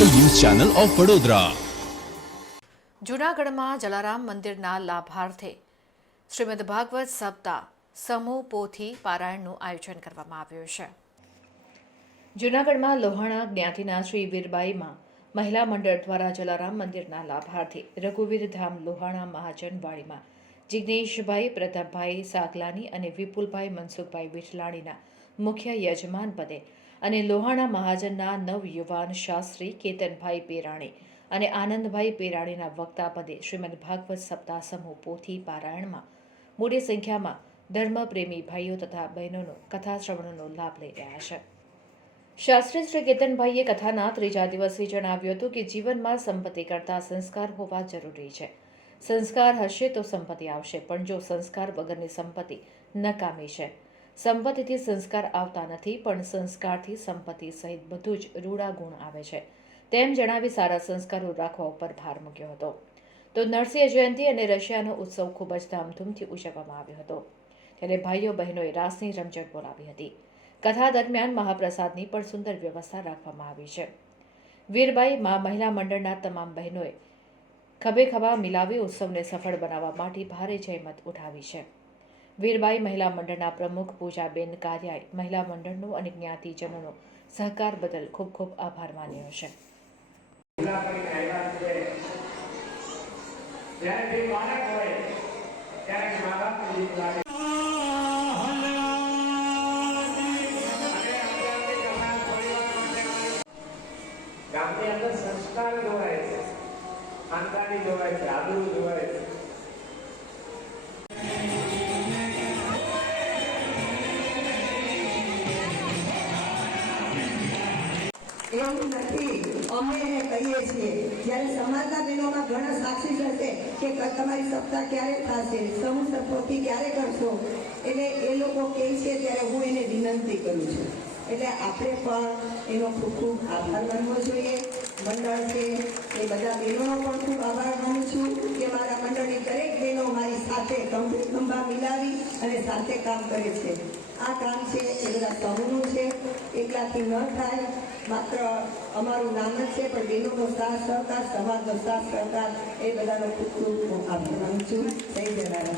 Channel of Vadodara. જૂનાગઢમાં જલારામ મંદિરના લાભાર્થે શ્રીમદ ભાગવત સપ્તાહ, સમૂહ પોથી પારાયણનું આયોજન કરવામાં આવ્યું છે. જૂનાગઢમાં લોહાણા જ્ઞાતિના શ્રી વીરબાઈમાં મહિલા મંડળ દ્વારા જલારામ મંદિરના લાભાર્થી રઘુવીર ધામ લોહાણા મહાજનવાડીમાં જિજ્ઞેશભાઈ પ્રતાપભાઈ સાગલાની અને વિપુલભાઈ મનસુખભાઈ વિઠલાણીના મુખ્ય યજમાન પદે અને લોહાણા મહાજનના નવયુવાન શાસ્ત્રી કેતનભાઈ પેરાણી અને આનંદભાઈ પેરાણીના વક્તા પદે શ્રીમદ ભાગવત સપ્તાહ સમૂહ પોથી પારાયણમાં મોટી સંખ્યામાં ધર્મપ્રેમી ભાઈઓ તથા બહેનોનો કથા શ્રવણનો લાભ લઈ રહ્યા છે. શાસ્ત્રી શ્રી કેતનભાઈએ કથાના ત્રીજા દિવસે જણાવ્યું હતું કે જીવનમાં સંપત્તિ કરતાં સંસ્કાર હોવા જરૂરી છે. સંસ્કાર હશે તો સંપત્તિ આવશે, પણ જો સંસ્કાર વગરની સંપત્તિ નકામી છે સંપત્તિથી સંસ્કાર આવતા નથી, પણ સંસ્કારથી સંપત્તિ સહિત બધું જ રૂડા ગુણ આવે છે. તેમ જણાવી સારા સંસ્કારો રાખવા ઉપર ભાર મૂક્યો હતો. તો નરસિંહ જયંતિ અને રશિયાનો ઉત્સવ ખૂબ જ ધામધૂમથી ઉજવવામાં આવ્યો હતો. ત્યારે ભાઈઓ બહેનોએ રાસની રમઝટ બોલાવી હતી. કથા દરમિયાન મહાપ્રસાદની પણ સુંદર વ્યવસ્થા રાખવામાં આવી છે. વીરબાઈ મા મહિલા મંડળના તમામ બહેનોએ ખભે ખભા મિલાવી ઉત્સવને સફળ બનાવવા માટે ભારે જહેમત ઉઠાવી છે. વીરબાઈ મહિલા મંડળના પ્રમુખ પૂજાબેન કારિયાએ મહિલા મંડળનો અને જ્ઞાતિજનોનો સહકાર બદલ ખૂબ ખૂબ આભાર માન્યો છે. ગામની અંદર સંસ્કાર જોવાય છે જોવાય છે આબરૂ જોવાય છે. એવું નથી. અમે એને કહીએ છીએ, જ્યારે સમાજના બહેનોમાં ઘણા સાક્ષી થશે કે તમારી સપ્તાહ ક્યારે થશે સમૂહ સત્વથી ક્યારે કરશો, એટલે એ લોકો કહે છે ત્યારે હું એને વિનંતી કરું છું. એટલે આપણે પણ એનો ખૂબ ખૂબ આભાર માનવો જોઈએ. મંડળ છે, એ બધા બહેનોનો પણ ખૂબ આભાર માનું છું કે મારા મંડળની દરેક બહેનો મારી સાથે ખંભે ખંભા મિલાવી અને સાથે કામ કરે છે. આ કામ છે એ બધા સમૂહનું છે. એકલાથી ન થાય. માત્ર અમારું નામ જ છે, પણ બેનોનો સાથ, સહકાર, સમાજનો સાથ, સહકાર, એ બધાનો ખૂબ ખૂબ આભાર માનું છું. જય જલારામ